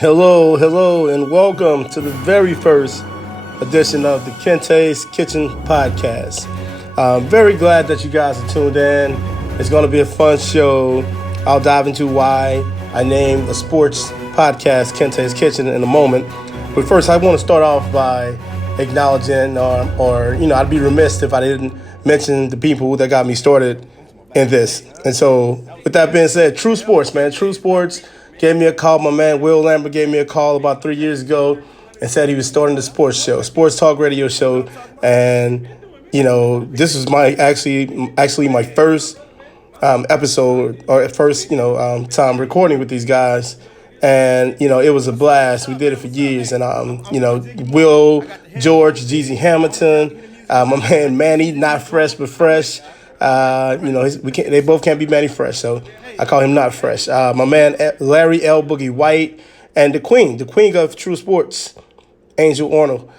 Hello, and welcome to the very first edition of the Kinte's Kitchen Podcast. I'm very glad that you guys are tuned in. It's going to be a fun show. I'll dive into why I named the sports podcast Kinte's Kitchen in a moment. But first, I want to start off by acknowledging, I'd be remiss if I didn't mention the people that got me started in this. And so, with that being said, True Sports, man. True Sports gave me a call. My man Will Lambert gave me a call about 3 years ago and said he was starting the sports show, sports talk radio show. And, this was my actually my first episode or first, time recording with these guys. And, it was a blast. We did it for years. And, Will, George, Jeezy Hamilton, my man Manny, not fresh, but fresh. They both can't be Manny Fresh, so I call him Not Fresh. My man Larry L. Boogie White, and the queen of True Sports, Angel Arnold.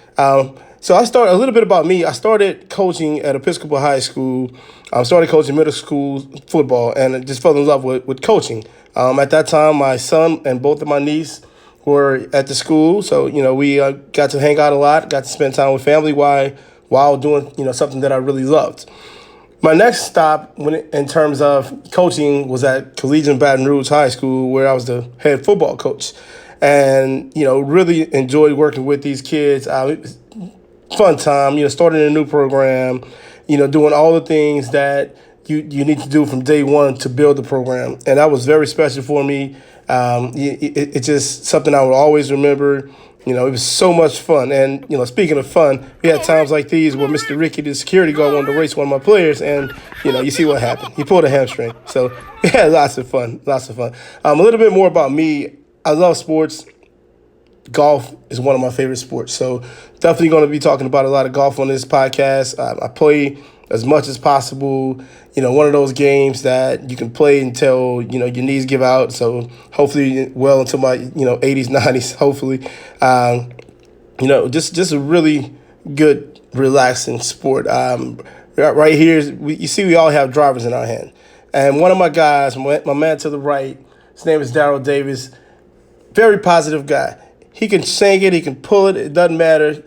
So I started a little bit about me. I started coaching at Episcopal High School. I started coaching middle school football, and I just fell in love with coaching. At that time, my son and both of my nieces were at the school, so we got to hang out a lot, got to spend time with family while doing something that I really loved. My next stop in terms of coaching was at Collegiate Baton Rouge High School, where I was the head football coach. And, really enjoyed working with these kids. It was fun time, starting a new program, doing all the things that you need to do from day one to build the program. And that was very special for me. It's just something I will always remember. It was so much fun. And, speaking of fun, we had times like these where Mr. Ricky, the security guard, wanted to race one of my players. And, you see what happened. He pulled a hamstring. So we had lots of fun. A little bit more about me. I love sports. Golf is one of my favorite sports. So definitely going to be talking about a lot of golf on this podcast. I play as much as possible. One of those games that you can play until, your knees give out. So hopefully well into my, 80s, 90s, hopefully. Just a really good, relaxing sport. Right here, you see we all have drivers in our hand. And one of my guys, my man to the right, his name is Darryl Davis, very positive guy. He can sing it, he can pull it, it doesn't matter.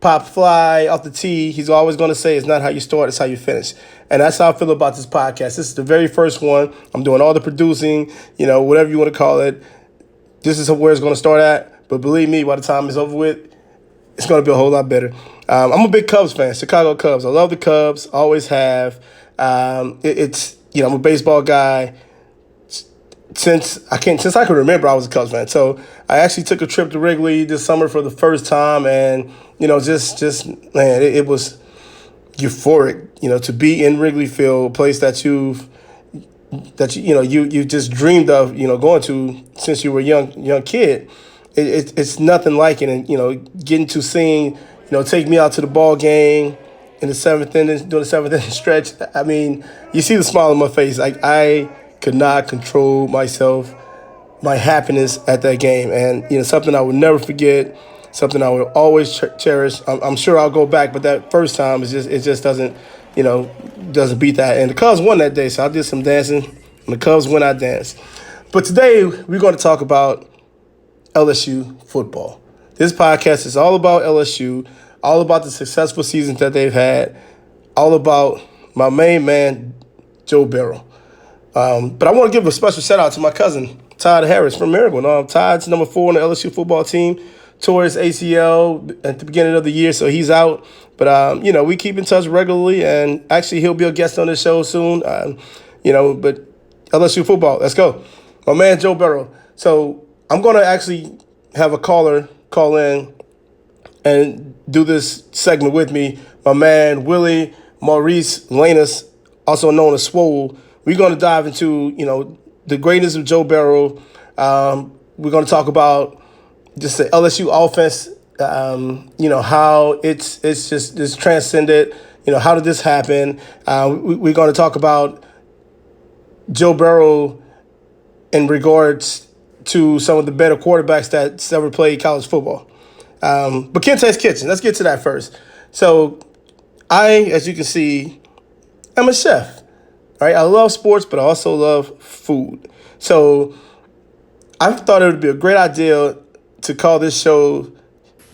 Pop fly off the tee, he's always going to say it's not how you start, it's how you finish. And that's how I feel about this podcast. This is the very first one. I'm doing all the producing, whatever you want to call it. This is where it's going to start at. But believe me, by the time it's over with, it's going to be a whole lot better. I'm a big Cubs fan, Chicago Cubs. I love the Cubs, always have. I'm a baseball guy. Since I can remember, I was a Cubs fan. So I actually took a trip to Wrigley this summer for the first time, and man, it was euphoric. To be in Wrigley Field, a place that you just dreamed of, going to since you were a young kid. It's nothing like it, and getting to seeing, take me out to the ball game in the seventh inning, doing the seventh inning stretch. I mean, you see the smile on my face. Like I could not control myself, my happiness at that game. And, something I would never forget, something I would always cherish. I'm sure I'll go back, but that first time, it just doesn't beat that. And the Cubs won that day, so I did some dancing. When the Cubs win, I danced. But today, we're going to talk about LSU football. This podcast is all about LSU, all about the successful seasons that they've had, all about my main man, Joe Burrow. But I want to give a special shout out to my cousin, Todd Harris from Maryland. Todd's number 4 on the LSU football team, tore his ACL at the beginning of the year, so he's out. But, we keep in touch regularly, and actually he'll be a guest on this show soon. But LSU football, let's go. My man, Joe Burrow. So I'm going to actually have a caller call in and do this segment with me. My man, Willie Maurice Laynes, also known as Swole. We're going to dive into, the greatness of Joe Burrow. We're going to talk about just the LSU offense, how it's transcended. How did this happen? We're going to talk about Joe Burrow in regards to some of the better quarterbacks that's ever played college football. But Kinte's Kitchen, let's get to that first. So as you can see, I'm a chef. Right? I love sports, but I also love food. So I thought it would be a great idea to call this show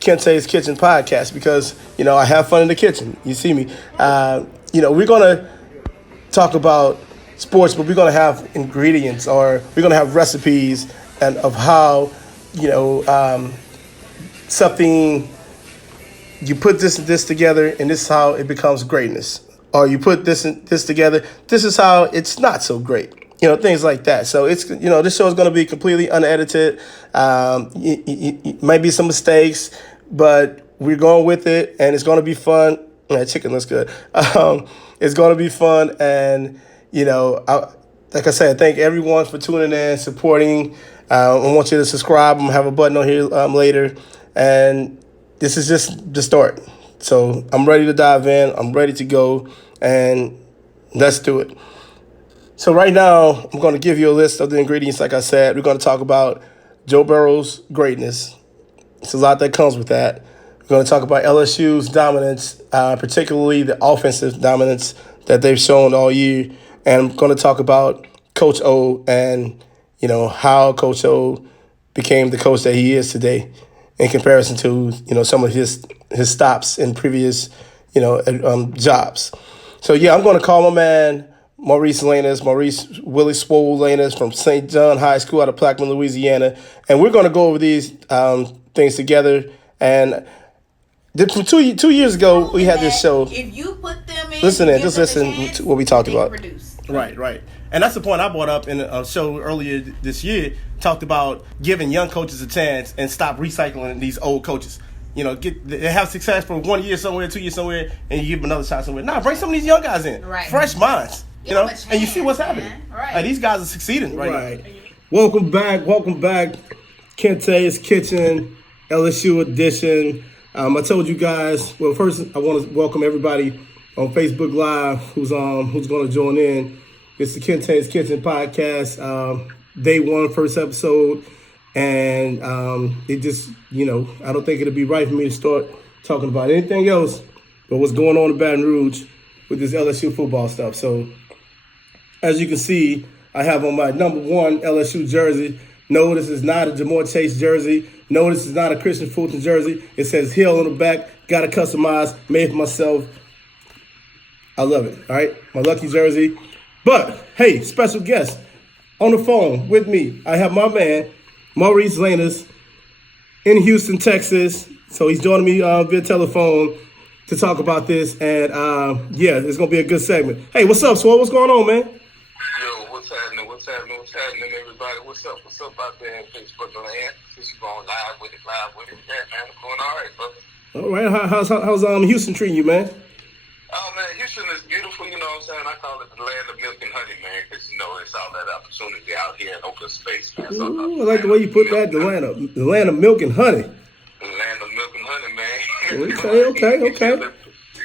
Kinte's Kitchen Podcast because, I have fun in the kitchen. You see me. We're going to talk about sports, but we're going to have ingredients or we're going to have recipes and of how, something, you put this and this together and this is how it becomes greatness. Or you put this and this together, this is how it's not so great. Things like that. So it's, this show is going to be completely unedited. It might be some mistakes, but we're going with it and it's going to be fun. That chicken looks good. It's going to be fun. And, like I said, thank everyone for tuning in, supporting. I want you to subscribe. I'm going to have a button on here later. And this is just the start. So I'm ready to dive in. I'm ready to go. And let's do it. So right now, I'm going to give you a list of the ingredients. Like I said, we're going to talk about Joe Burrow's greatness. There's a lot that comes with that. We're going to talk about LSU's dominance, particularly the offensive dominance that they've shown all year. And I'm going to talk about Coach O and, how Coach O became the coach that he is today in comparison to, some of his stops in previous, jobs. So, I'm going to call my man Maurice Willie Swole Laynes from St. John High School out of Plaquemine, Louisiana. And we're going to go over these things together. And from two years ago, we had this show. If you put them in, listen to what we talked about. Produce. Right. And that's the point I brought up in a show earlier this year. Talked about giving young coaches a chance and stop recycling these old coaches. They have success for 1 year somewhere, 2 years somewhere, and you give them another shot somewhere. Nah, bring some of these young guys in. Right. Fresh minds. And you see what's happening. Right. Like, these guys are succeeding right now. Welcome back. Kinte's Kitchen, LSU edition. I told you guys, well, first I want to welcome everybody on Facebook Live who's going to join in. It's the Kinte's Kitchen Podcast, day one, first episode. And it just, I don't think it'll be right for me to start talking about anything else but what's going on in Baton Rouge with this LSU football stuff. So, as you can see, I have on my number one LSU jersey. No, this is not a Jamar Chase jersey. No, this is not a Christian Fulton jersey. It says Hill on the back. Got it customized, made for myself. I love it, all right? My lucky jersey. But, hey, special guest on the phone with me. I have my man, Maurice Laynes, in Houston, Texas. So he's joining me via telephone to talk about this. And, it's going to be a good segment. Hey, what's up, Swole? What's going on, man? Yo, what's happening, everybody? What's up out there in Facebook land? Since you're going live with it. Yeah, man, I'm going all right, brother. All right. How's Houston treating you, man? Oh, man, Houston is beautiful, you know what I'm saying? I call it the land of milk and honey, man, because, it's all that opportunity out here in open space, man. So, I like the way you put that, the land of milk and honey. The land of milk and honey, man. Okay.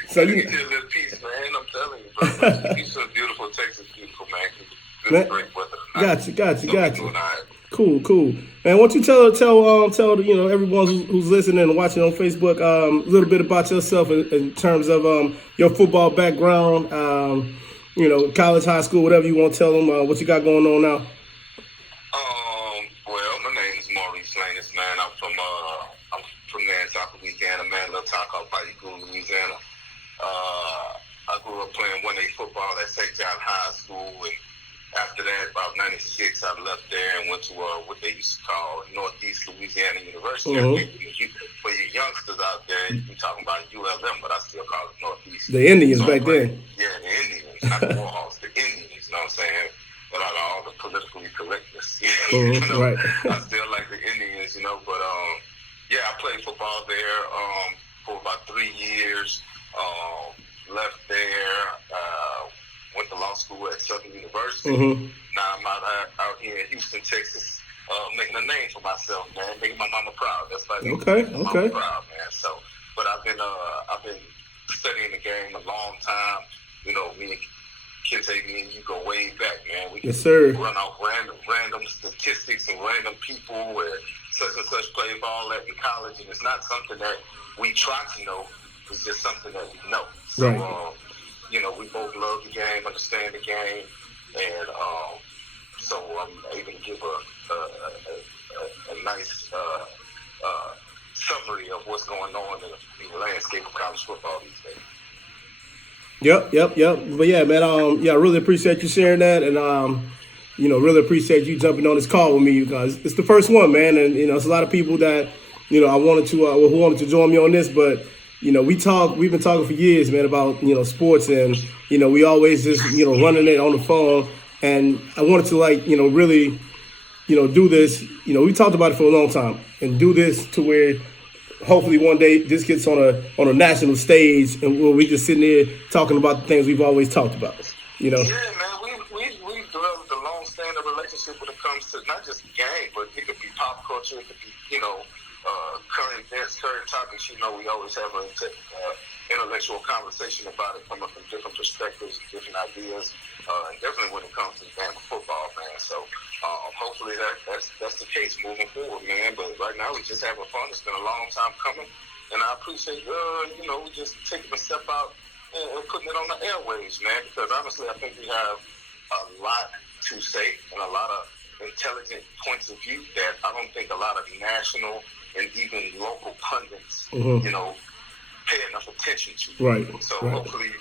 So you get a little piece, man, I'm telling you, bro. Houston is beautiful, Texas is beautiful, man. Good, great weather. Got you. Cool. Man, why don't you tell everyone who's listening and watching on Facebook a little bit about yourself in terms of your football background, college, high school, whatever you want to tell them, what you got going on now. Well, my name is Maurice Laynes, man. I'm from there in South Louisiana, man. Little town called Fighting School, Louisiana. I grew up playing 1A football at St. John High School, and after that, about 96, I left there and went to what they used to call Northeast Louisiana University. For you youngsters out there, you're talking about ULM, but I still call it Northeast. The Indians back then. Yeah, the Indians, not the Warhawks, the Indians, you know what I'm saying? Without all the politically correctness. Right. I still like the Indians, but I played football there for about 3 years. Left there, went to law school at Southern University. Now I'm out here in Houston, Texas, making a name for myself, man, making my mama proud. That's like okay. Mama proud, man. So, but I've been studying the game a long time. Me and Kinte, me and you go way back, man. We yes, sir. Run off random statistics and random people where such and such played ball at in college, and it's not something that we try to know. It's just something that we know. So, right. We both love the game, understand the game, and so I'm able to give a nice going on in the landscape of college football these days. Yep. But yeah, man, I really appreciate you sharing that, and really appreciate you jumping on this call with me because it's the first one, man, and it's a lot of people that I wanted to who wanted to join me on this, but we've been talking for years, man, about sports, and we always just running it on the phone, and I wanted to really do this. We talked about it for a long time, and do this to where hopefully one day this gets on a national stage, and we just sitting there talking about the things we've always talked about. Yeah, man, we developed a long-standing relationship when it comes to not just the game, but it could be pop culture, it could be current events, certain topics. We always have an intellectual conversation about it, coming from different perspectives, different ideas, and definitely when it comes to the game of football, man. So hopefully that's the case moving forward, man. But right now we just having fun. It's been a long time coming, and I appreciate we just taking a step out and putting it on the airwaves, man. Because honestly, I think we have a lot to say and a lot of intelligent points of view that I don't think a lot of national and even local pundits, pay enough attention to. Right. So hopefully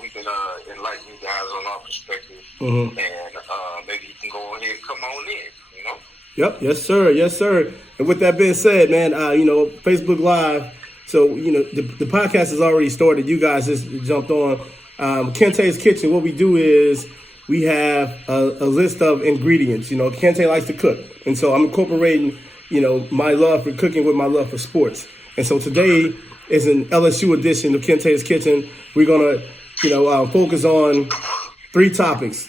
we can enlighten you guys on our perspective, and maybe you can go ahead and come on in. Yep. Yes, sir. And with that being said, man, Facebook Live. So the podcast has already started. You guys just jumped on. Kinte's Kitchen. What we do is we have a list of ingredients. Kinte likes to cook, and so I'm incorporating my love for cooking with my love for sports. And so today is an LSU edition of Kinte's Kitchen. We're gonna focus on 3 topics.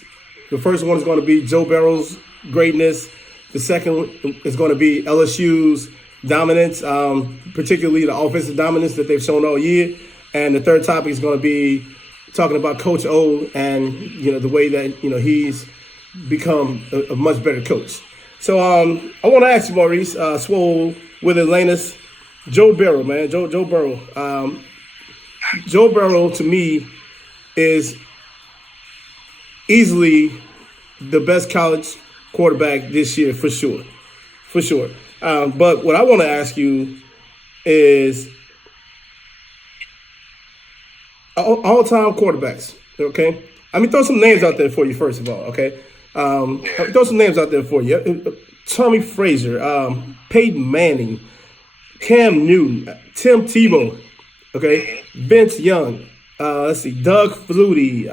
The first one is going to be Joe Burrow's greatness. The second is going to be LSU's dominance, particularly the offensive dominance that they've shown all year. And the third topic is going to be talking about Coach O and the way that he's become a much better coach. So I want to ask you, Maurice, Swole with Laynes, Joe Burrow, man, Joe Burrow. Joe Burrow to me is easily the best college quarterback this year for sure. But what I want to ask you is all-time quarterbacks, okay? I mean, throw some names out there for you, first of all, okay? Throw some names out there for you. Tommy Frazier, Peyton Manning, Cam Newton, Tim Tebow, okay? Vince Young, let's see, Doug Flutie.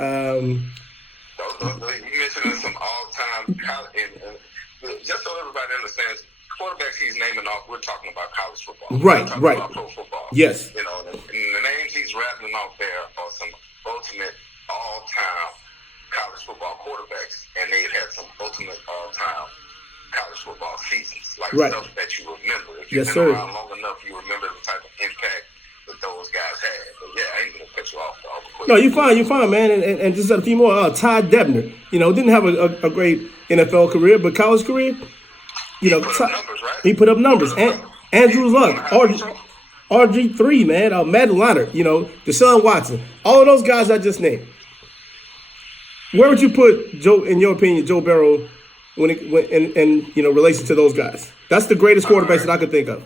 You mentioned some all-time college, and just so everybody understands, quarterbacks he's naming off, we're talking about college football. Right. About pro football. Yes. And the names he's rattling off there are some ultimate all-time college football quarterbacks, and they've had some ultimate all-time college football seasons, like stuff that you remember. If you've been around long enough, you remember the type of impact that those guys had. But yeah, I ain't gonna cut you off. No, you're fine, man. And just a few more. Ty Debner, didn't have a great NFL career, but college career, he put up numbers, right? He put up numbers. And Andrew Luck, RG3, man, Matt Leonard, Deshaun Watson, all of those guys I just named. Where would you put Joe, in your opinion, Joe Burrow, when in relation to those guys? That's the greatest quarterbacks that I could think of.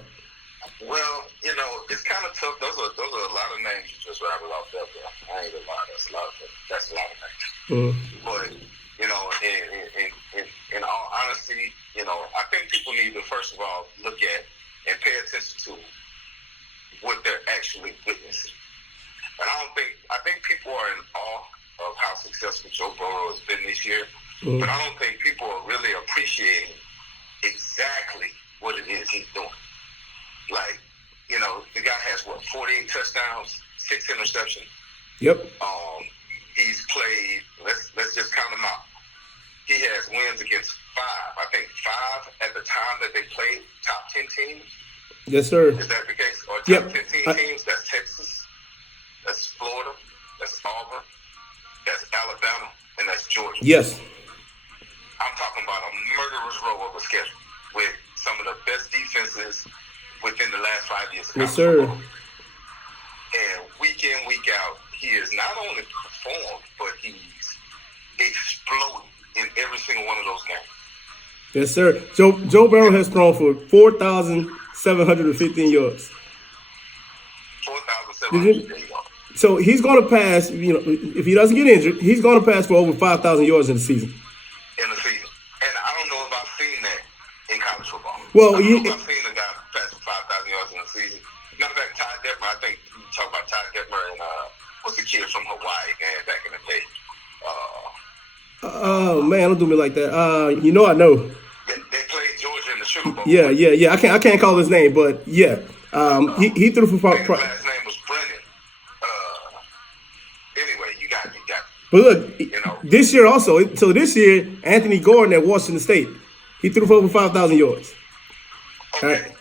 Well, it's kind of tough. Those are a lot of names you just rattled off there. I ain't gonna lie, that's a lot of names. But in all honesty, I think people need to first of all look at and pay attention to what they're actually witnessing. And I think people are in awe of how successful Joe Burrow has been this year, but I don't think people are really appreciating exactly what it is he's doing. Like, the guy has 48 touchdowns, 6 interceptions. Yep. He's played. Let's just count them out. He has wins against 5. I think 5 at the time that they played top 10 teams. Yes, sir. Is that the case? Or top 15 teams? That's Texas. That's Florida. That's Auburn. That's Alabama. And that's Georgia. Yes. I'm talking about a murderer's row of a schedule with some of the best defenses within the last 5 years. Yes, sir. And week in, week out, he has not only performed, but he's exploded in every single one of those games. Yes, sir. Joe Burrow has thrown for 4,715 yards. 700. So he's going to pass. If he doesn't get injured, he's going to pass for over 5,000 yards in the season. In the season, and I don't know if I've seen that in college football. Well, I've seen a guy pass for 5,000 yards in the season. Matter of fact, Ty Detmer. I think you talk about Ty Detmer and what's the kid from Hawaii, man, back in the day. Oh man, don't do me like that. I know. They played Georgia in the Sugar Bowl. Yeah. I can't call his name, but yeah. He threw for. His last name was Brennan. Anyway, you got it. But look, this year also. So this year, Anthony Gordon at Washington State, he threw for over 5,000 yards. Okay.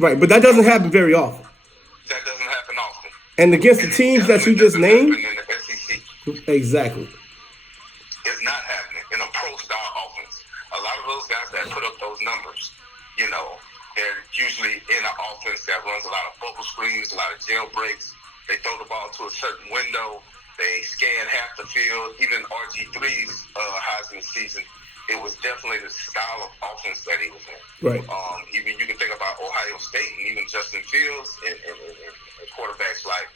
Right, but that doesn't happen very often. That doesn't happen often. And against the teams that you just named, in the SEC. Exactly. It's not happening in a pro-style offense. A lot of those guys that put up those numbers, they're usually in an offense that runs a lot of bubble screens, a lot of jailbreaks. They throw the ball to a certain window. They scan half the field. Even RG3's Heisman season, it was definitely the style of offense that he was in. Right. Even you can think about Ohio State and even Justin Fields and quarterbacks like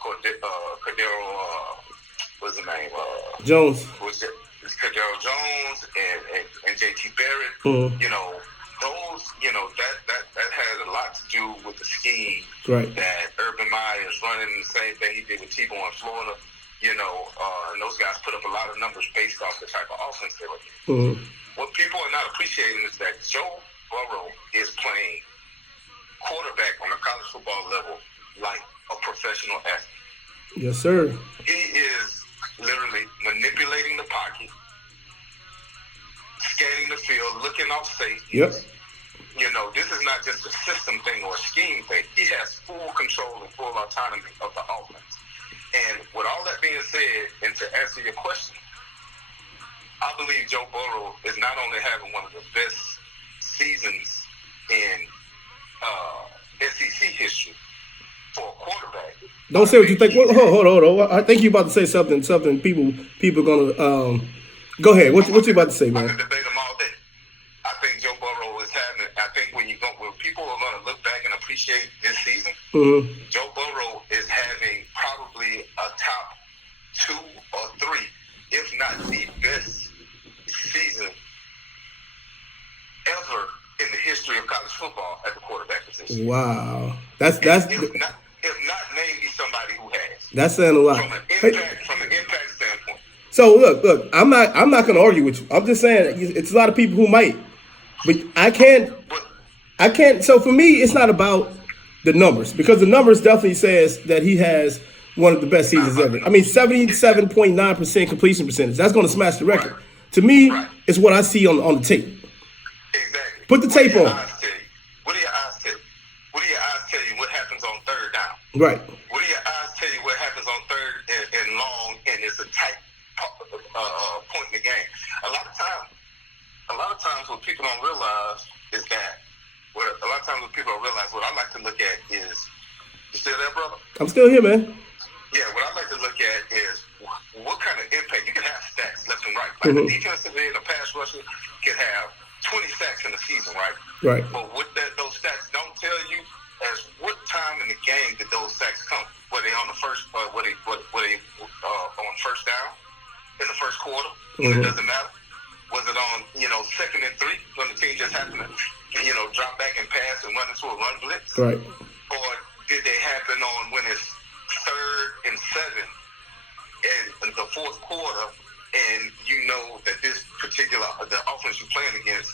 Cordero, what's his name? Jones. Cordero Jones and JT Barrett. Mm-hmm. That had a lot to do with the scheme that Urban Meyer is running. The same thing he did with Tebow in Florida. And those guys put up a lot of numbers based off the type of offense they were in. Mm-hmm. What people are not appreciating is that Joe Burrow is playing quarterback on a college football level like a professional athlete. Yes, sir. He is literally manipulating the pocket, scanning the field, looking off safety. Yep. This is not just a system thing or a scheme thing. He has full control and full autonomy of the offense. And with all that being said, and to answer your question, I believe Joe Burrow is not only having one of the best seasons in SEC history for a quarterback. Don't say what you think. Hold on. I think you're about to say something people gonna go ahead. What you about to say, man? I can debate them all day. I think Joe Burrow is having. I think when people are going to look back and appreciate this season, Joe Burrow is having probably a top 2 or 3, if not the best season ever in the history of college football at the quarterback position. Wow, if not name me somebody who has. That's saying a lot From an impact standpoint. So look, I'm not going to argue with you. I'm just saying it's a lot of people who might, but I can't. So for me, it's not about the numbers, because the numbers definitely says that he has one of the best seasons ever. I mean, 77.9% completion percentage. That's going to smash the record. Right. To me, Right. it's what I see on the tape. Exactly. Put the tape on. What do your eyes tell you? What do your eyes tell you what happens on third down? Right. What do your eyes tell you what happens on third and long, and it's a tight point in the game? A lot of times what people don't realize is that what I like to look at is, you still there, brother? I'm still here, man. Yeah, what I like to look at is what kind of impact. You can have stats left and right. Like the defensive end, a pass rusher can have 20 sacks in the season, right? Right. But what those stats don't tell you is what time in the game did those sacks come? Were they on the first? Were they on first down in the first quarter? It doesn't matter. Was it on 2nd and 3 when the team just happened to drop back and pass and run into a run blitz? Right. Or did they happen on when it's 3rd and 7 in the fourth quarter, and you know that this particular the offense you're playing against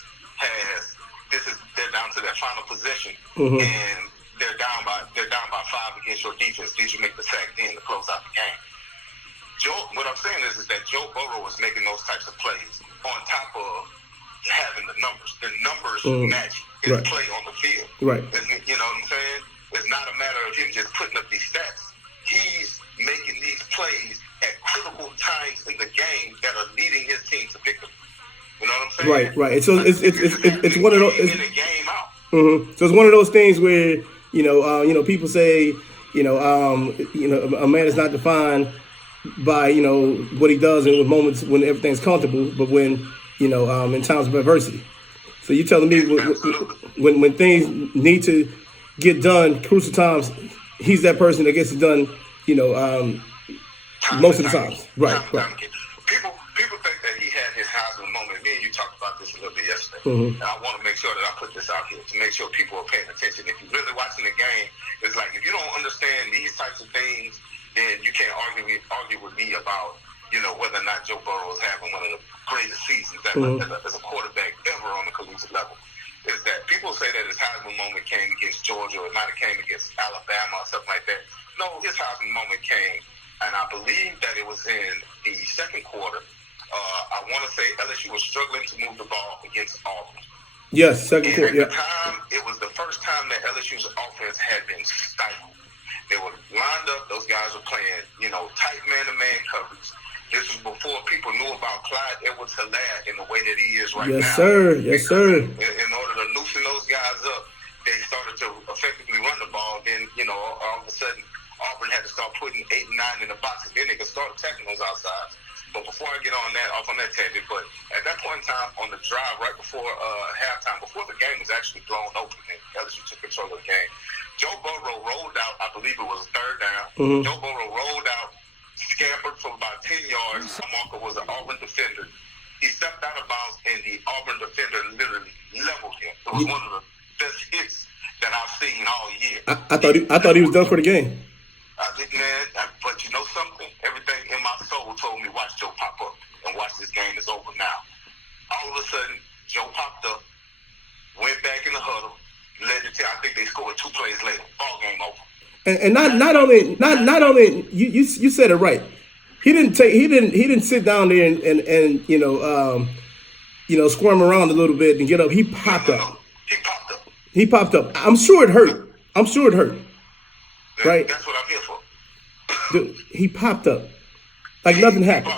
they're down to their final possession, and they're down by 5 against your defense. Did you make the sack then to close out the game? What I'm saying is that Joe Burrow is making those types of plays on top of having the numbers. The numbers match his play on the field. Right. You know what I'm saying? It's not a matter of him just putting up these stats. He's making these plays at critical times in the game that are leading his team to victory. You know what I'm saying? Right. So it's one of those. In the game out. So it's one of those things where people say a man is not defined by what he does in moments when everything's comfortable, but when in times of adversity. So you're telling me when things need to get done, crucial times, he's that person that gets it done, most of the times. Right. People think that he had his Heisman moment. Me and you talked about this a little bit yesterday. Mm-hmm. And I want to make sure that I put this out here to make sure people are paying attention. If you're really watching the game, it's like if you don't understand these types of things, then you can't argue with me about, whether or not Joe Burrow is having one of the greatest seasons as a quarterback ever on the collegiate level. Is that people say that his Heisman moment came against Georgia, or it might have came against Alabama or something like that. No, his Heisman moment came, and I believe that it was in the second quarter. I want to say LSU was struggling to move the ball against Auburn. Yes, second quarter. At the time, it was the first time that LSU's offense had been stifled. They were lined up. Those guys were playing, tight man-to-man coverage. This was before people knew about Clyde Edwards-Helaire in the way that he is right now. Yes, sir. Yes, sir. In order to loosen those guys up, they started to effectively run the ball. Then, all of a sudden, Auburn had to start putting 8 and 9 in the box, and then they could start attacking those outsides. But before I get on that tangent, but at that point in time, on the drive right before halftime, before the game was actually blown open and LSU took control of the game, Joe Burrow rolled out. I believe it was third down. Mm-hmm. Joe Burrow rolled out, scampered for about 10 yards. Marker was an Auburn defender. He stepped out of bounds, and the Auburn defender literally leveled him. It was one of the best hits that I've seen all year. I thought he was done for the game. But you know something? Everything in my soul told me watch Joe pop up and watch this game is over now. All of a sudden, Joe popped up, went back in the huddle, led the team. I think they scored 2 plays later. Ball game over. And not only you said it right. He didn't sit down there and squirm around a little bit and get up. He popped up. He popped up. I'm sure it hurt. Right? That's what I'm here for. Dude, he popped up like nothing happened.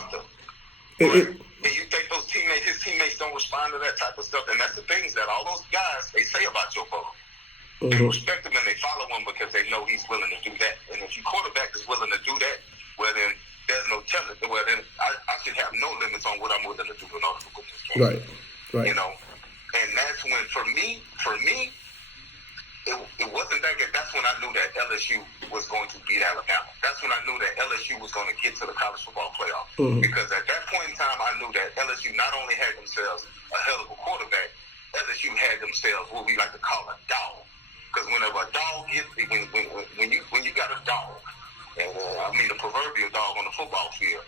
And you think his teammates don't respond to that type of stuff? And that's the things that all those guys, they say about Joe Burrow. Mm-hmm. They respect him and they follow him because they know he's willing to do that. And if your quarterback is willing to do that, well then there's no telling. Well then I should have no limits on what I'm willing to do in order to win this game. Right. And that's when for me, it wasn't that good. That's when I knew that LSU was going to beat Alabama. That's when I knew that LSU was going to get to the college football playoff. Mm-hmm. Because at that point in time, I knew that LSU not only had themselves a hell of a quarterback, LSU had themselves what we like to call a dog. Because whenever a dog gets, when you got a dog, and I mean a proverbial dog on the football field,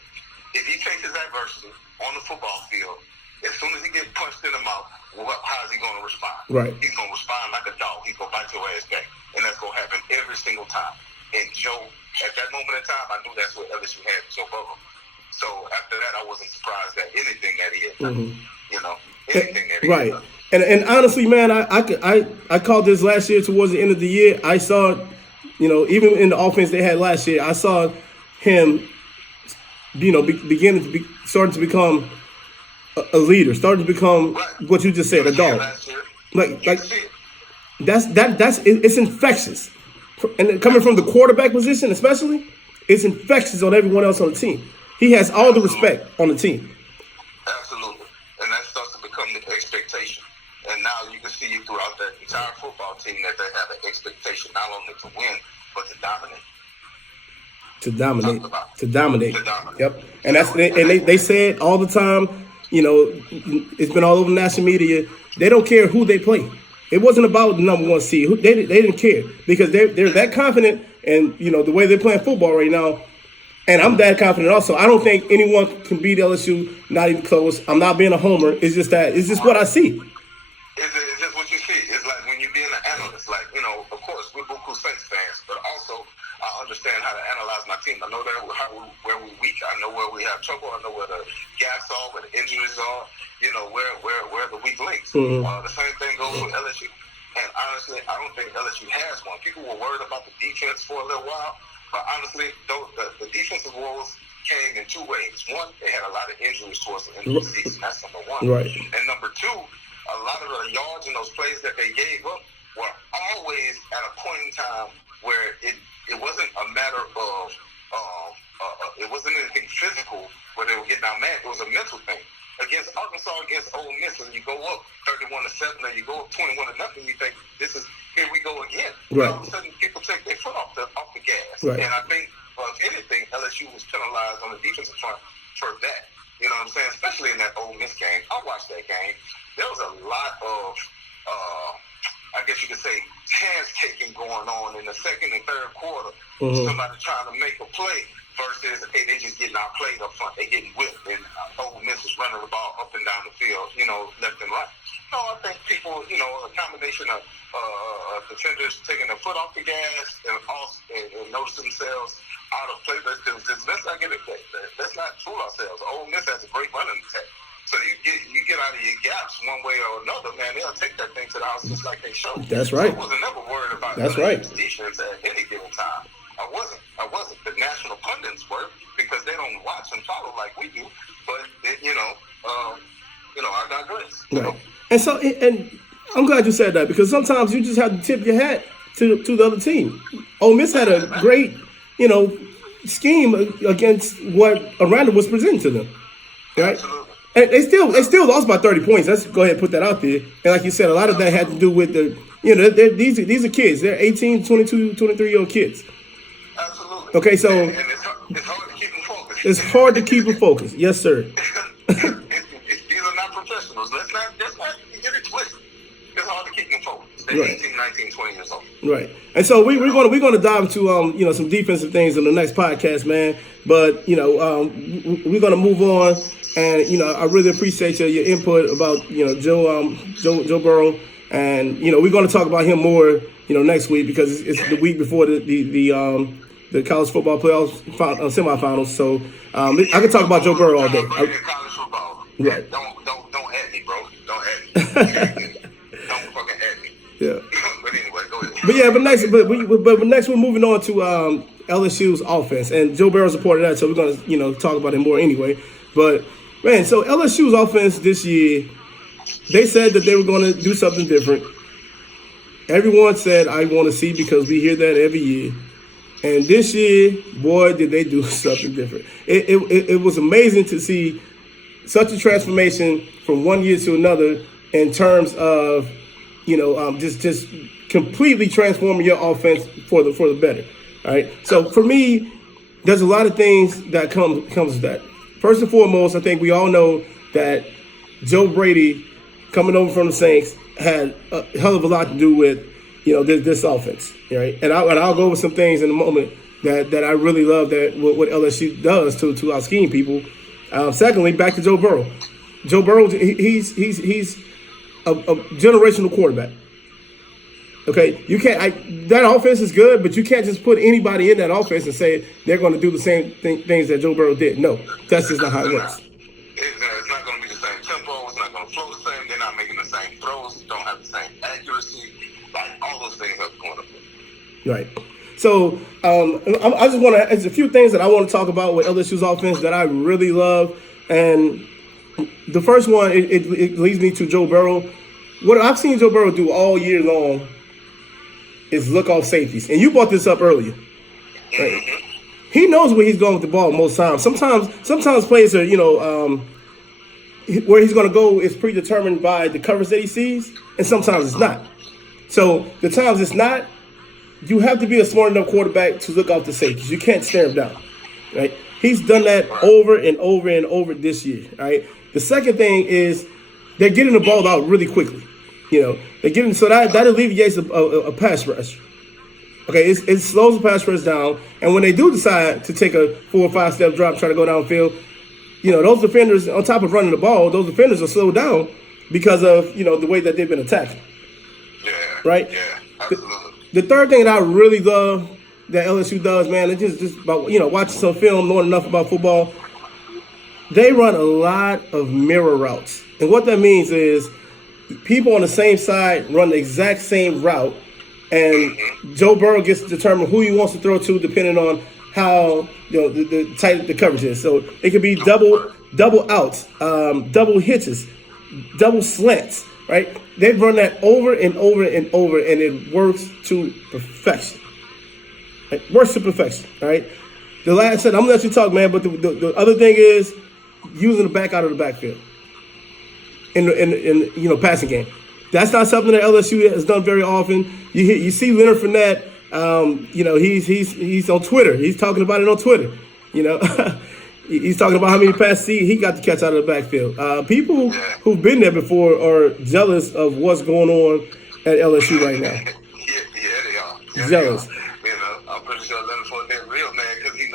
if he faces adversity on the football field, as soon as he gets punched in the mouth, how is he going to respond? Right. He's going to respond like a dog. He's going to bite your ass back. And that's going to happen every single time. And Joe, at that moment in time, I knew that's what LSU had with Joe Burrow. So after that, I wasn't surprised at anything that he had done. Mm-hmm. Anything that he had done. And honestly, man, I called this last year towards the end of the year. I saw, even in the offense they had last year, I saw him, starting to become a leader, starting to become what you just said, a dog. Like it's infectious, and coming from the quarterback position, especially, it's infectious on everyone else on the team. He has all the respect on the team. Absolutely, and that starts to become the expectation. And now you can see it throughout that entire football team that they have an expectation not only to win but to dominate. Yep, and they say it all the time. It's been all over national media. They don't care who they play. It wasn't about the number 1 seed. They didn't care because they're that confident, and the way they're playing football right now. And I'm that confident also. I don't think anyone can beat LSU. Not even close. I'm not being a homer. It's just what I see. It's just what you see. It's like when you're being an analyst. Like of course we're Buku Saints fans, but also I understand how to analyze my team. I know that where we're weak. I know where we have trouble. I know where the gaps are, where the injuries are. Where the weak links. Mm-hmm. The same thing goes with LSU. And honestly, I don't think LSU has one. People were worried about the defense for a little while, but honestly, the defensive woes came in 2 ways. One, they had a lot of injuries towards the end of the season. That's number 1. Right. And number 2, a lot of the yards and those plays that they gave up were always at a point in time where it wasn't a matter of it wasn't anything physical where they were getting out mad. It was a mental thing. Against Arkansas, against Ole Miss, and you go up 31-7, and you go up 21-0, you think here we go again. Right. All of a sudden, people take their foot off the Right. And I think, well, if anything, LSU was penalized on the defensive front for that. You know what I'm saying? Especially in that Ole Miss game. I watched that game. There was a lot of, I guess you could say, chance taking going on in the second and third quarter. Somebody trying to make a play versus, hey, they just getting outplayed up front. They getting whipped, and Ole Miss is running the ball up and down the field, left and right. No, I think people, a combination of defenders taking their foot off the gas and notice themselves out of play. Let's not get it. Let's not fool ourselves. Ole Miss has a great running attack. So you get out of your gaps one way or another, man. They'll take that thing to the house just like they showed. That's right. So I wasn't never worried about defense at any given time. I wasn't. The national pundits were, because they don't watch and follow like we do. But I digress. Right. And so, and I'm glad you said that, because sometimes you just have to tip your hat to the other team. Ole Miss had a great, scheme against what Aranda was presenting to them. Right. Absolutely. And they still lost by 30 points. Let's go ahead and put that out there. And like you said, a lot of that had to do with these are kids. They're 18, 22, 23-year-old kids. Absolutely. Okay, so and it's hard to keep them focused. It's hard to keep them focused. Yes, sir. These are not professionals. Let's not get it twisted. It's hard to keep them focused. They're 18, 19, 20 years old. Right. And so we're gonna dive into some defensive things in the next podcast, man. But we're gonna move on. And I really appreciate your input about Joe Burrow, and we're going to talk about him more next week, because it's the week before the college football playoffs semifinals. So I can talk about Joe Burrow all day. College football. Right. Don't at me, bro. Don't at me. Don't fucking at me. Yeah. But anyway, go ahead. But yeah, but next we're moving on to LSU's offense, and Joe Burrow's a part of that. So we're going to talk about him more anyway. But man, so LSU's offense this year, they said that they were going to do something different. Everyone said, I want to see, because we hear that every year. And this year, boy, did they do something different. It was amazing to see such a transformation from one year to another in terms of, just completely transforming your offense for the better. All right. So for me, there's a lot of things that comes with that. First and foremost, I think we all know that Joe Brady, coming over from the Saints, had a hell of a lot to do with, this offense, right? And I'll go over some things in a moment that I really love that what LSU does to our scheme people. Secondly, back to Joe Burrow. Joe Burrow, he's a generational quarterback. Okay, you can't. That offense is good, but you can't just put anybody in that offense and say they're going to do the same things that Joe Burrow did. No, that's just not how it works. It's not going to be the same tempo. It's not going to flow the same. They're not making the same throws. Don't have the same accuracy. Like, all those things are going to be. Right. So I just want to. There's a few things that I want to talk about with LSU's offense that I really love, and the first one it leads me to Joe Burrow. What I've seen Joe Burrow do all year long is look off safeties. And you brought this up earlier. Right? Mm-hmm. He knows where he's going with the ball most times. Sometimes plays are, where he's going to go is predetermined by the coverage that he sees, and sometimes it's not. So the times it's not, you have to be a smart enough quarterback to look off the safeties. You can't stare him down. Right? He's done that over and over and over this year. Right? The second thing is they're getting the ball out really quickly. They're getting, so that alleviates a pass rush. Okay, it slows the pass rush down, and when they do decide to take a 4 or 5 step drop, try to go downfield, those defenders, on top of running the ball, those defenders are slowed down because of the way that they've been attacking. Yeah. Right. Yeah. Absolutely. The third thing that I really love that LSU does, man, it's just about watching some film, knowing enough about football. They run a lot of mirror routes, and what that means is people on the same side run the exact same route, and Joe Burrow gets to determine who he wants to throw to depending on how the tight the coverage is. So it could be double outs, double hitches, double slants. Right? They've run that over and over and over, and it works to perfection. It works to perfection. Right? The last said, I'm gonna let you talk, man. But the other thing is using the back out of the backfield. In passing game, that's not something that LSU has done very often. You see Leonard Fournette He's on Twitter. He's talking about it on Twitter. He's talking about how many passes he got to catch out of the backfield. People who've been there before are jealous of what's going on at LSU right now. Yeah, they are. Yeah, Jealous. They are. I'm pretty sure Leonard Fournette real mad because they're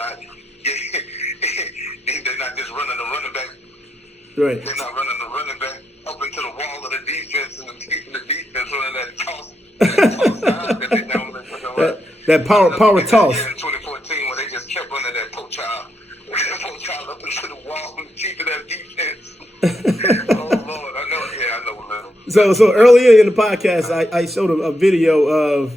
not just running the running back. Right. They're not running the running back up into the wall of the defense and the defense running that toss. That power toss. In 2014 when they just kept running that poach child up into the wall and the teeth of that defense. Oh Lord, I know. So earlier in the podcast, I showed a video of,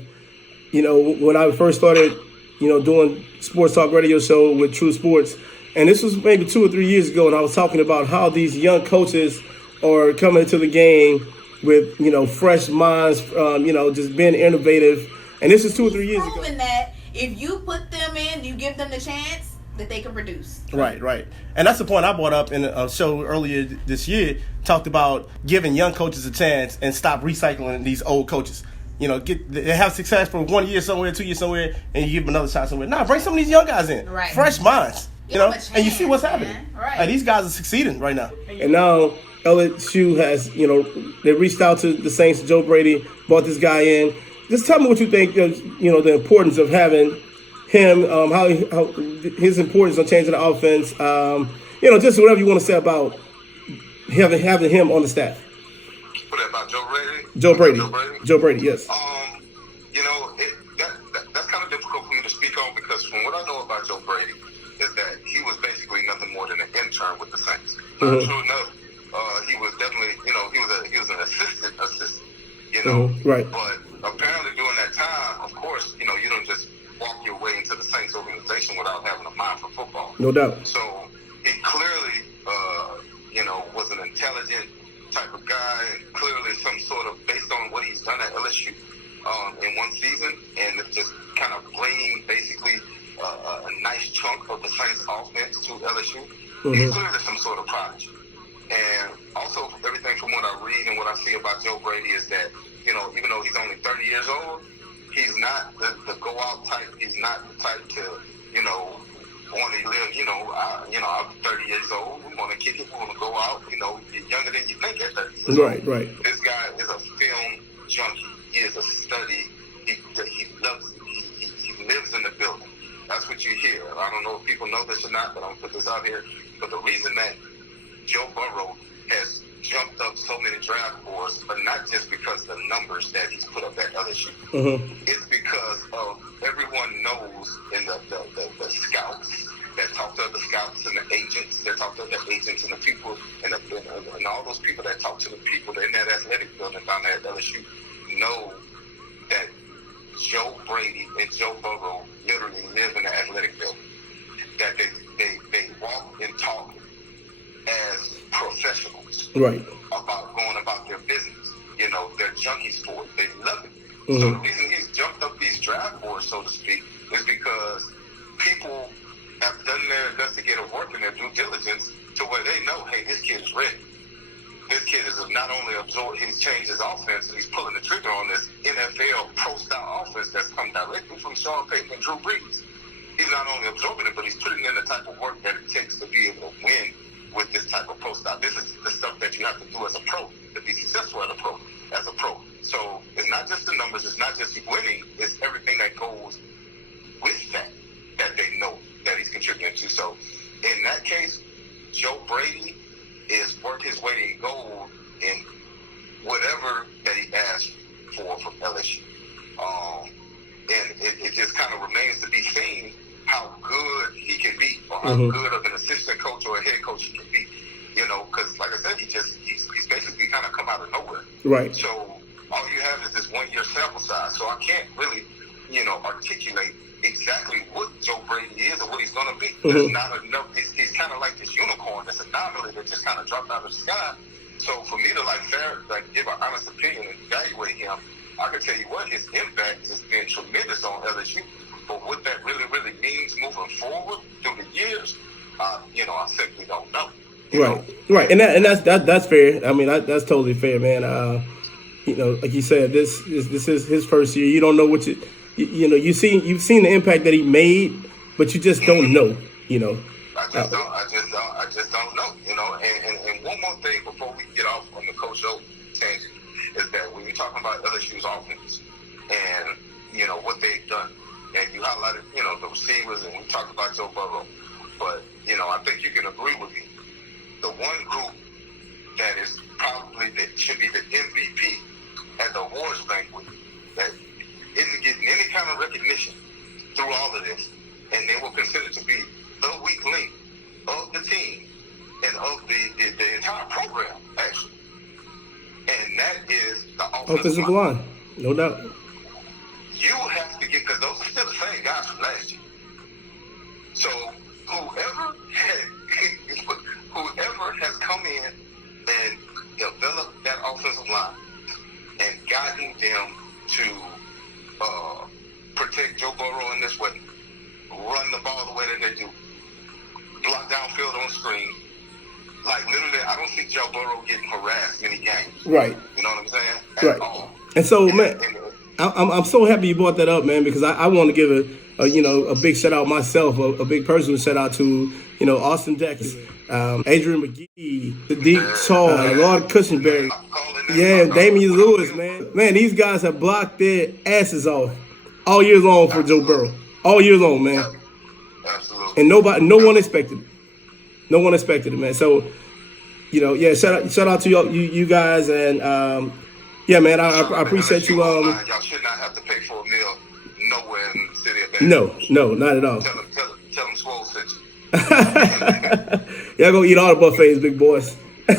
when I first started, doing sports talk radio show with True Sports, and this was maybe 2 or 3 years ago, and I was talking about how these young coaches are coming into the game with, fresh minds, just being innovative. And this is 2 or 3 years ago. Proving that if you put them in, you give them the chance that they can produce. Right. And that's the point I brought up in a show earlier this year, talked about giving young coaches a chance and stop recycling these old coaches. They have success for 1 year somewhere, 2 years somewhere, and you give them another shot somewhere. Nah, bring some of these young guys in. Right. Fresh minds. Chance, and you see what's happening. Right. Like, these guys are succeeding right now. And now LSU has, they reached out to the Saints, Joe Brady, brought this guy in. Just tell me what you think, the importance of having him, how his importance on changing the offense, just whatever you want to say about having him on the staff. What about Joe Brady? Joe Brady, yes. That's kind of difficult for me to speak on because from what I know about Joe Brady is that he was basically nothing more than an intern with the Saints. Mm-hmm. True enough, he was definitely, he was an assistant, Right. But apparently during that time, of course, you don't just walk your way into the Saints organization without having a mind for football. No doubt. So he clearly, was an intelligent type of guy, and clearly some sort of, based on what he's done at LSU in one season, and just kind of bringing basically a nice chunk of the Saints offense to LSU. Mm-hmm. He's clearly some sort of prodigy. And also, everything from what I read and what I see about Joe Brady is that, even though he's only 30 years old, he's not the go-out type. He's not the type to, want to live, I'm 30 years old. We want to kick it. We want to go out. You're younger than you think at 30 years old. Right. This guy is a film junkie. He is a study. He loves it. He lives in the building. That's what you hear. I don't know if people know this or not, but I'm going to put this out here. But the reason that Joe Burrow has jumped up so many draft boards, but not just because of the numbers that he's put up at LSU. Mm-hmm. It's because of everyone knows in the scouts that talk to the scouts and the agents that talk to the agents and the people and all those people that talk to the people in that athletic building down there at LSU know that Joe Brady and Joe Burrow literally live in the athletic building. That they walk and talk as professionals, right, about going about their business. They're junkies for it. They love it. Mm-hmm. So the reason he's jumped up these draft boards, so to speak, is because people have done their investigative work and their due diligence to where they know, hey, this kid is ready. This kid is not only absorbed, he's changed his offense and he's pulling the trigger on this NFL pro-style offense that's come directly from Sean Payton and Drew Brees. He's not only absorbing it, but he's putting in the type of work that it takes to be able to win with this type of pro style. This is the stuff that you have to do as a pro to be successful as a pro. So it's not just the numbers, it's not just winning, it's everything that goes with that they know that he's contributing to. So in that case, Joe Brady is worth his weight in gold in whatever that he asked for from LSU. And it just kind of remains to be seen how good he can be, or how mm-hmm. good of an assistant coach or a head coach he can be. Because like I said, he's basically kind of come out of nowhere. Right. So all you have is this 1 year sample size. So I can't really, articulate exactly what Joe Brady is or what he's going to be. Mm-hmm. There's not enough. He's kind of like this unicorn, this anomaly that just kind of dropped out of the sky. So for me to give an honest opinion and evaluate him, I can tell you what, his impact has been tremendous on LSU. But what that really, really means moving forward through the years, I simply don't know. Right, and that's fair. I mean, that's totally fair, man. Like you said, this is his first year. You don't know you've seen the impact that he made, but you just don't know. I just don't know. And one more thing before we get off on the Coach O tangent is that when you're talking about LSU's offense and what they've done, and you highlighted the receivers, and we talked about Joe Burrow, but I think you can agree with me. The one group that is probably that should be the MVP at the awards banquet that isn't getting any kind of recognition through all of this, and they were considered to be the weak link of the team and of the entire program, actually. And that is the offensive line. No doubt. You have to get, because those are still the same guys from last year. So whoever has come in and developed that offensive line and gotten them to protect Joe Burrow in this way, run the ball the way that they do, block downfield on screen. Like, literally, I don't see Joe Burrow getting harassed many games. Right. You know what I'm saying? Right. All. And so, man, I'm so happy you brought that up, man, because I want to give a big shout out myself, a big personal shout out to Austin Dex, Adrian McGee, Sadiq Tall, Lord Cushenberry, Damian Lewis, man. Man, these guys have blocked their asses off all year long for Joe Burrow. All year long, man. Absolutely. And no one expected it. No one expected it, man. So, shout out to you guys, and yeah, man, I appreciate you. Y'all should not have to pay for a meal nowhere in the city of Baton. No, not at all. Tell them Swole sent you. Y'all gonna eat all the buffets, big boys. For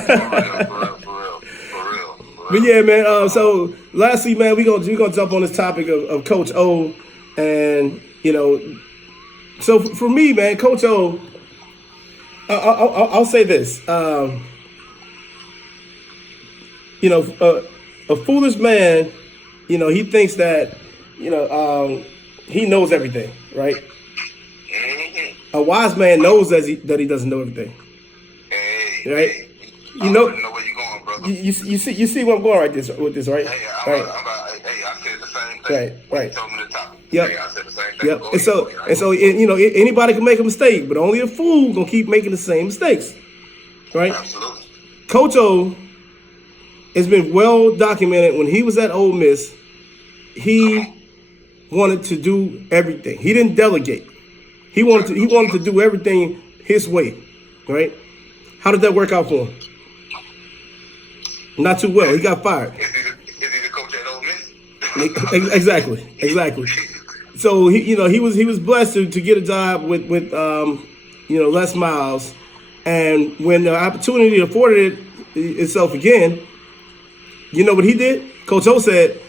real. But yeah, man. So lastly, man, we gonna jump on this topic of Coach O, and so for me, man, Coach O. I'll say this. A foolish man, he thinks that, he knows everything, right? Mm-hmm. A wise man knows that he doesn't know everything. Hey, right? Hey, I know where you're going, brother. You see where I'm going with this, right? Hey, I said the same thing. Right. You told me the topic. Yep. Hey, I said the same thing. Yep. And so, anybody can make a mistake, but only a fool gonna keep making the same mistakes, right? Absolutely. Coach O, it's been well documented. When he was at Ole Miss, he wanted to do everything. He didn't delegate. He wanted to do everything his way, right? How did that work out for him? Not too well. He got fired. Is he the coach at Ole Miss? Exactly. So he was blessed to get a job with Les Miles, and when the opportunity afforded itself again, you know what he did? Coach O said,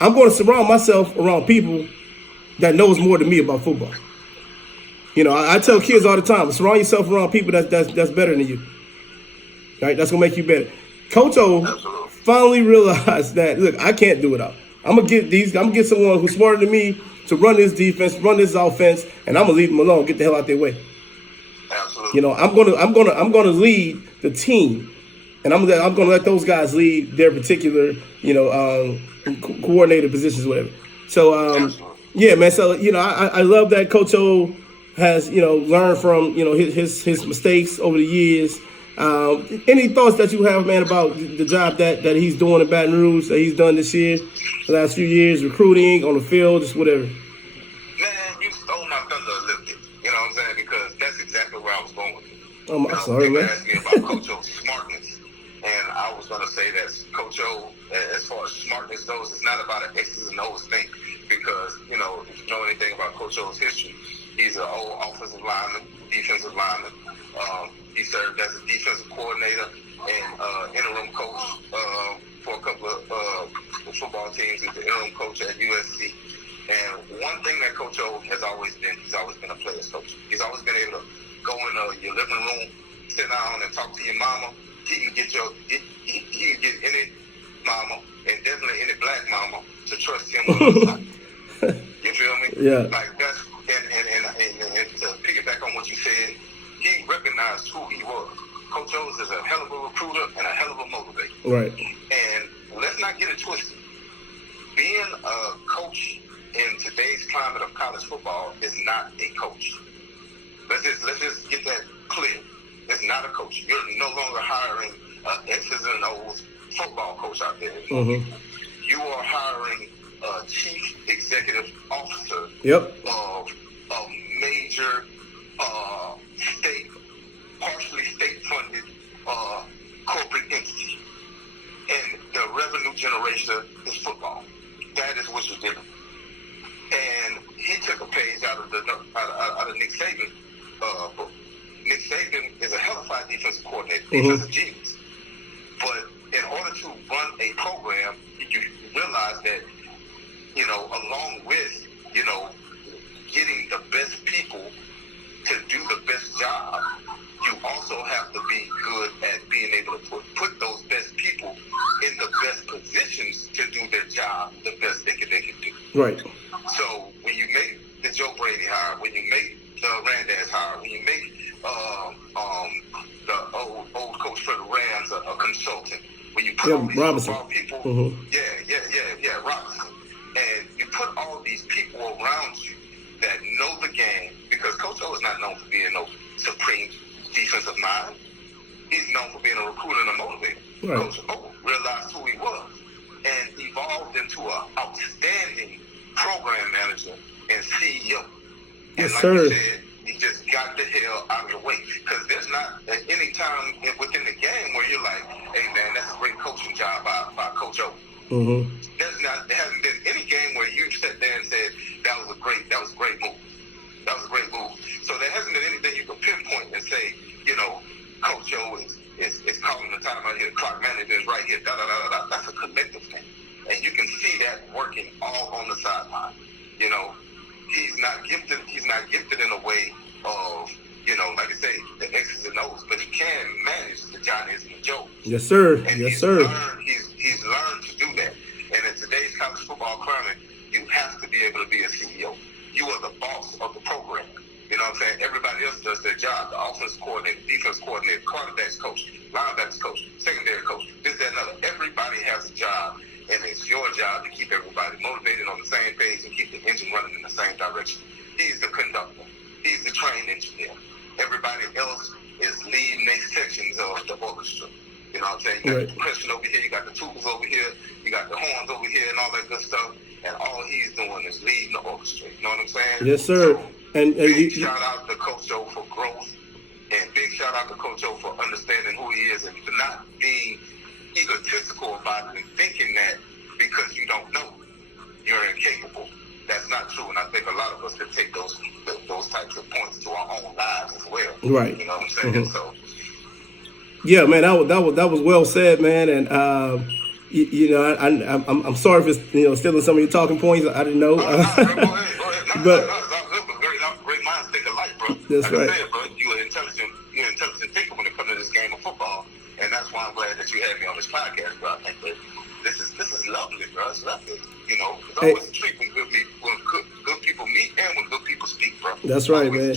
"I'm going to surround myself around people that knows more than me about football." I tell kids all the time, surround yourself around people that's better than you. Right? That's gonna make you better. Coach O finally realized that, look, I can't do it all. I'm gonna get someone who's smarter than me to run this defense, run this offense, and I'm gonna leave them alone. Get the hell out their way. Absolutely. I'm gonna lead the team, and I'm gonna let those guys lead their particular, coordinated positions, whatever. So, yeah, man. So, I love that Coach O has, learned from, his mistakes over the years. Any thoughts that you have, man, about the job that he's doing in Baton Rouge, that he's done this year, the last few years, recruiting, on the field, just whatever? Man, you stole my thunder a little bit. You know what I'm saying? Because that's exactly where I was going with it. I'm sorry, man. People asked me about Coach O's smartness, and I was going to say that Coach O, as far as smartness goes, it's not about an X's and O's thing. Because, if you know anything about Coach O's history, he's an old offensive lineman, defensive lineman. He served as a defensive coordinator and interim coach for a couple of football teams. He's the interim coach at USC. And one thing that Coach O has always been, he's always been a player's coach. He's always been able to go in your living room, sit down and talk to your mama. He can get any mama, and definitely any black mama, to trust him with his life. You feel me? Yeah. Like that's and to piggyback on what you said, he recognized who he was. Coach O's is a hell of a recruiter and a hell of a motivator. Right. And let's not get it twisted. Being a coach in today's football is not a coach. Let's just get that clear. It's not a coach. You're no longer hiring X's and O's football coach out there. Mm-hmm. You are hiring a chief executive officer of a major partially state-funded corporate entity. And the revenue generator is football. That is what you're doing. And he took a page out of Nick Saban's book. Nick Saban is a hellified defensive coordinator, defensive genius. But in order to run a program, you realize that, along with, getting the best people to do the best job, you also have to be good at being able to put those best people in the best positions to do their job the best they can do. Right. So when you make the Joe Brady hire, when you make the Randaz hire, when you make the old coach for the Rams a consultant, when you put all these football people, Robinson, and you put all these people around you that know the game, because Coach O is not known for being no supreme defensive mind. He's known for being a recruiter and a motivator. Right. Coach O realized who he was and evolved into an outstanding program manager and CEO. Yes, and like sir. you said, he just got the hell out of the way. Because there's not any time within the game where you're like, hey, man, that's a great coaching job by Coach O. Mm-hmm. There hasn't been any game where you sat there and said, that was a great move. That was a great move. So there hasn't been anything you can pinpoint and say, Coach O is calling the time out here, the clock manager is right here, da-da-da-da-da. That's a collective thing. And you can see that working all on the sideline. He's not gifted in a way of, like I say, the X's and O's, but he can manage the Johnnies and the Joes. Yes, sir. And he's learned to do that. And in today's college football climate, you have to be able to be a CEO. You are the boss of the program. You know what I'm saying? Everybody else does their job. The offense coordinator, defense coordinator, quarterbacks coach, linebackers coach, secondary coach, this, that, and other. Everybody has a job, and it's your job to keep everybody motivated on the same page and keep the engine running in the same direction. He's the conductor. He's the train engineer. Everybody else is leading their sections of the orchestra. You know what I'm saying? You got the percussion over here, you got the tubas over here, you got the horns over here, and all that good stuff. And all he's doing is leading the orchestra. You know what I'm saying? Yes, sir. So, big shout out to Coach O for growth, and big shout out to Coach O for understanding who he is and for not being egotistical about it and thinking that because you don't know, you're incapable. That's not true, and I think a lot of us can take those types of points to our own lives as well. Right. You know what I'm saying? Mm-hmm. So. Yeah, man, that was well said, man, and I'm sorry for stealing some of your talking points. I didn't know. Go ahead. But great minds think alike, bro. That's right. I said, bro, you're an intelligent thinker when it comes to this game of football, and that's why I'm glad that you had me on this podcast, bro. I think that this is lovely, bro. It's lovely. It's always a treat when good people meet and when good people speak, bro. That's right, man.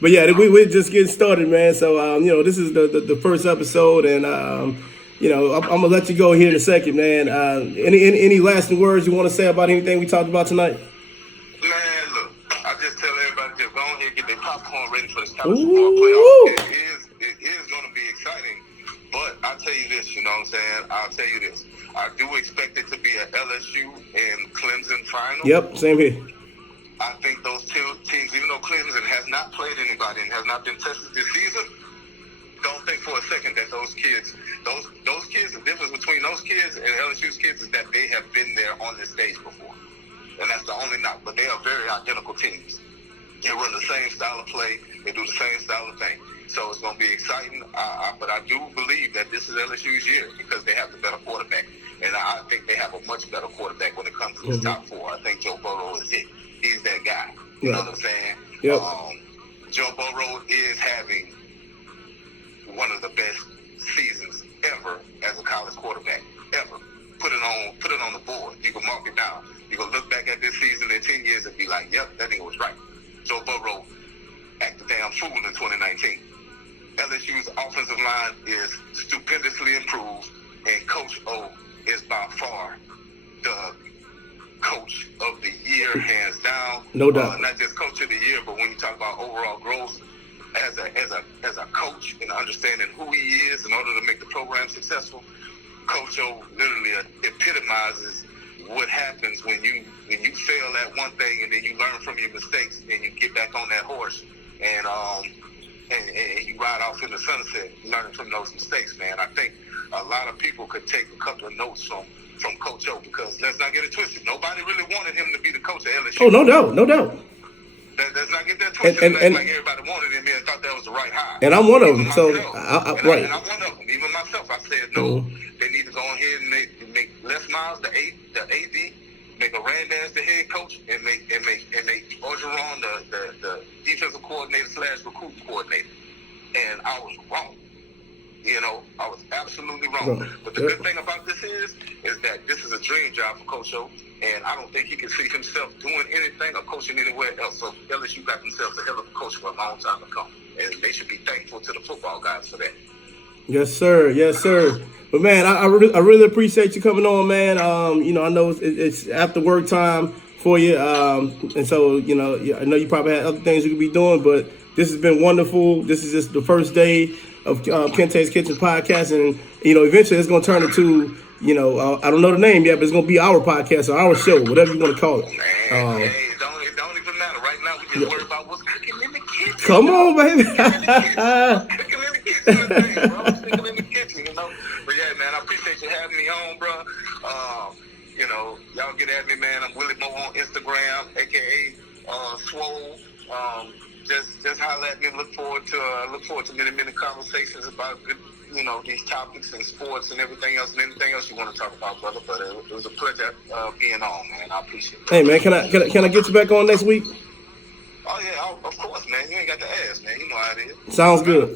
But yeah, we're just getting started, man. So this is the first episode, and I'm gonna let you go here in a second, man. Any lasting words you want to say about anything we talked about tonight? Man, look, I just tell everybody to go on here, get their popcorn ready for this college football playoff. It is going to be exciting, but I'll tell you this, you know what I'm saying? I'll tell you this. I do expect it to be an LSU and Clemson final. Yep, same here. I think those two teams, even though Clemson has not played anybody and has not been tested this season, don't think for a second that those kids, the difference between those kids and LSU's kids is that they have been there on this stage before. And that's the only knock. But they are very identical teams. They run the same style of play. They do the same style of thing. So it's going to be exciting. But I do believe that this is LSU's year because they have the better quarterback. And I think they have a much better quarterback when it comes to the top four. I think Joe Burrow is it. He's that guy. You know what I'm saying? Yep. Joe Burrow is having one of the best seasons ever as a college quarterback, ever. Put it on the board. You can mark it down. You can look back at this season in 10 years and be like, yep, that nigga was right. Joe Burrow acted damn fool in 2019. LSU's offensive line is stupendously improved, and Coach O is by far the coach of the year year, hands down. No doubt. Not just coach of the year, but when you talk about overall growth as a coach and understanding who he is in order to make the program successful, Coach O literally epitomizes what happens when you fail at one thing and then you learn from your mistakes and you get back on that horse and you ride off in the sunset, learning from those mistakes, man. I think a lot of people could take a couple of notes from Coach O, because let's not get it twisted. Nobody really wanted him to be the coach of LSU. Oh, no doubt. Let's not get that twisted. And like everybody wanted him and thought that was the right hire. And I'm one of them. So, right. And I'm one of them. Even myself, I said, no, they need to go ahead and make Les Miles the AD, make a Randaz the head coach, and make Orgeron the defensive coordinator / recruiting coordinator. And I was wrong. I was absolutely wrong. But the good thing about this is that this is a dream job for Coach O, and I don't think he can see himself doing anything or coaching anywhere else. So LSU got themselves a hell of a coach for a long time to come, and they should be thankful to the football guys for that. Yes, sir. But man, I really appreciate you coming on, man. I know it's after work time for you, and so I know you probably had other things you could be doing, but this has been wonderful. This is just the first day of Kinte's Kitchen podcast, and eventually it's going to turn into I don't know the name yet, but it's going to be our podcast or our show, whatever you want to call it. Man, it don't even matter right now. We just worry about what's cooking in the kitchen. Come on, baby. Cooking in the kitchen, bro. Cooking in the kitchen, But yeah, man, I appreciate you having me on, bro. Y'all get at me, man. I'm Willie Maurice on Instagram, aka Swole. Just holler at me. Look forward to many conversations about these topics and sports and everything else you want to talk about, brother. But it was a pleasure being on, man. I appreciate it. Hey, man, can I get you back on next week? Oh yeah, of course, man. You ain't got to ask, man. You know how it is.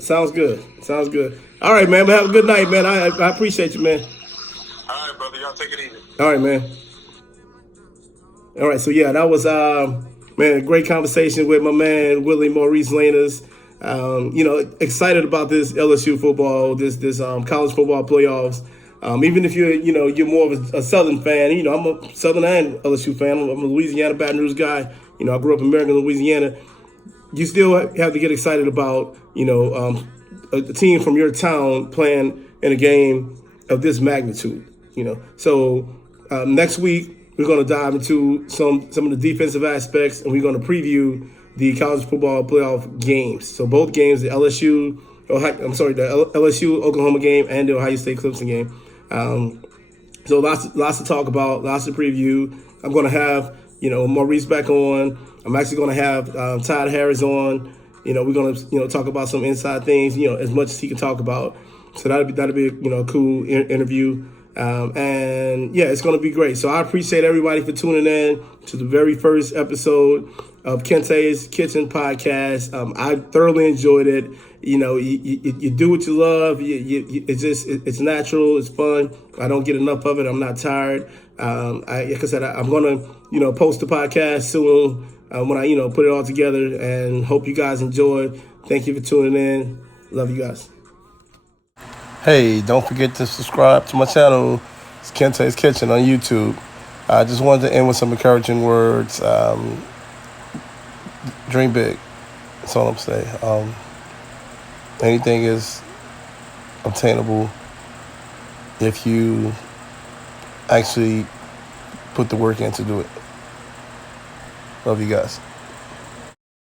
Sounds good. All right, man. But have a good night, man. I appreciate you, man. All right, brother. Y'all take it easy. All right, man. All right, so yeah, that was man, a great conversation with my man Willie Maurice Laynes. Excited about this LSU football, this college football playoffs. Even if you're more of a Southern fan, I'm a Southern and LSU fan. I'm a Louisiana Baton Rouge guy. I grew up in American Louisiana. You still have to get excited about a team from your town playing in a game of this magnitude. So next week we're going to dive into some of the defensive aspects, and we're going to preview the college football playoff games. So both games, the LSU Oklahoma game and the Ohio State Clemson game. So lots to talk about, lots to preview. I'm going to have Maurice back on. I'm actually going to have Todd Harris on. We're going to talk about some inside things, as much as he can talk about. So that'll be a cool interview. And yeah, it's going to be great. So I appreciate everybody for tuning in to the very first episode of Kinte's Kitchen podcast. I thoroughly enjoyed it. You do what you love. It's natural. It's fun. I don't get enough of it. I'm not tired. Like I said, I'm going to post the podcast soon when I put it all together, and hope you guys enjoyed. Thank you for tuning in. Love you guys. Hey, don't forget to subscribe to my channel. It's Kinte's Kitchen on YouTube. I just wanted to end with some encouraging words. Dream big. That's all I'm saying. Anything is obtainable if you actually put the work in to do it. Love you guys.